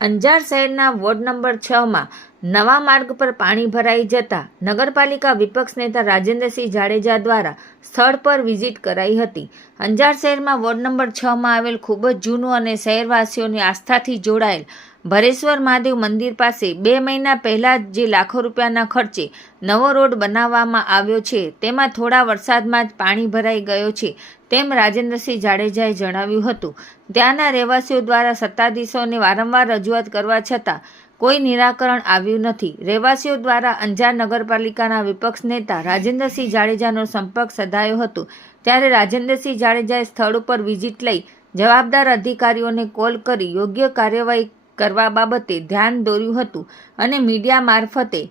અંજાર શહેરના ward number છમાં નવા માર્ગ પર પાણી ભરાઈ જતા નગરપાલિકા વિપક્ષ નેતા રાજેન્દ્રસિંહ જાડેજા દ્વારા સ્થળ પર વિઝિટ કરાઈ હતી. અંજાર શહેરમાં વોર્ડ નંબર છમાં આવેલ ખૂબ જ જૂનું અને શહેરવાસીઓની આસ્થાથી જોડાયેલ ભરેશ્વર મહાદેવ મંદિર પાસે બે મહિના પહેલાં જે લાખો રૂપિયાના ખર્ચે નવો રોડ બનાવવામાં આવ્યો છે, તેમાં થોડા વરસાદમાં જ પાણી ભરાઈ ગયો છે, તેમ રાજેન્દ્રસિંહ જાડેજાએ જણાવ્યું હતું. ત્યાંના રહેવાસીઓ દ્વારા સત્તાધીશોને વારંવાર રજૂઆત કરવા છતાં કોઈ નિરાકરણ આવ્યું નથી. રહેવાસીઓ દ્વારા અંજાર નગરપાલિકાના વિપક્ષ નેતા રાજેન્દ્રસિંહ જાડેજાનો સંપર્ક સધાયો હતો. ત્યારે રાજેન્દ્રસિંહ જાડેજાએ સ્થળ ઉપર વિઝિટ લઈ જવાબદાર અધિકારીઓને કોલ કરી યોગ્ય કાર્યવાહી કરવા બાબતે ધ્યાન દોર્યું હતું અને મીડિયા મારફતે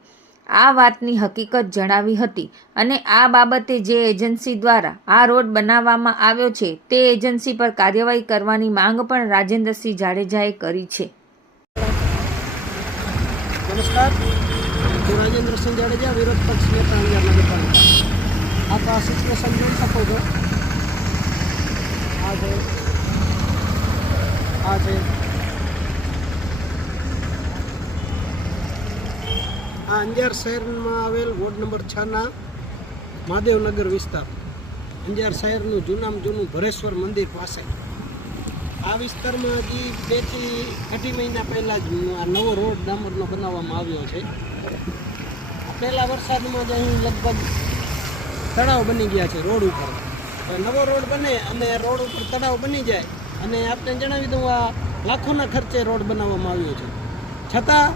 આ વાતની હકીકત જણાવી હતી અને આ બાબતે જે એજન્સી દ્વારા આ રોડ બનાવવામાં આવ્યો છે તે એજન્સી પર કાર્યવાહી કરવાની માંગ પણ રાજેન્દ્રસિંહ જાડેજાએ કરી છે. નમસ્કાર. હું રાજેન્દ્રસિંહ જાડેજા, વિરોધ પક્ષ નેતા અંજાર નગરપાલિકા. આપ આ સિચ્યુએશન જોઈ શકો છો? આ છે આ છે આ અંજાર શહેરમાં આવેલ વોર્ડ નંબર છના મહાદેવનગર વિસ્તાર. અંજાર શહેરનું જૂનામાં જૂનું ભરેશ્વર મંદિર પાસે. આ વિસ્તારમાં હજી બેથી અઢી મહિના પહેલાં જ આ નવો રોડ ડામરનો બનાવવામાં આવ્યો છે. પહેલા વરસાદમાં જ અહીં લગભગ તળાવ બની ગયા છે રોડ ઉપર. નવો રોડ બને અને રોડ ઉપર તળાવ બની જાય અને આપને જણાવી દઉં આ લાખોના ખર્ચે રોડ બનાવવામાં આવ્યો છે. છતાં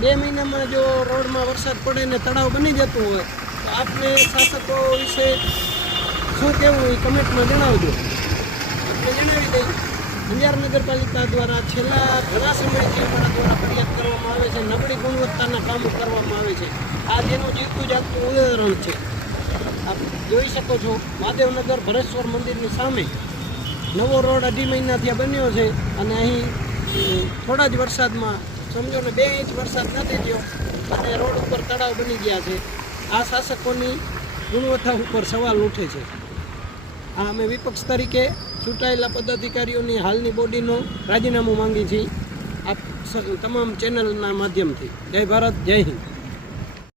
બે મહિનામાં જો રોડમાં વરસાદ પડે ને તળાવ બની જતું હોય, તો આપને શાસકો વિશે શું કહેવું એ કમેન્ટમાં જણાવજો. આપણે જણાવી દઈએ અંજાર નગરપાલિકા દ્વારા છેલ્લા ઘણા સમયથી અમારા દ્વારા ફરિયાદ કરવામાં આવે છે. નબળી ગુણવત્તાના કામો કરવામાં આવે છે. આ જેનું જીવતું જાગતું ઉદાહરણ છે. આપ જોઈ શકો છો, મહાદેવનગર ભરેશ્વર મંદિરની સામે નવો રોડ અઢી મહિના ત્યાં બન્યો છે અને અહીં થોડા જ વરસાદમાં સમજો ને બે ઇંચ વરસાદ નથી થયો, અને રોડ ઉપર તળાવ બની ગયા છે. આ શાસકોની ગુણવત્તા ઉપર સવાલ ઉઠે છે. આ અમે વિપક્ષ તરીકે ચૂંટાયેલા પદાધિકારીઓની હાલની બોડીનો રાજીનામું માંગી છીએ આપ તમામ ચેનલના માધ્યમથી. જય ભારત, જય હિન્દ.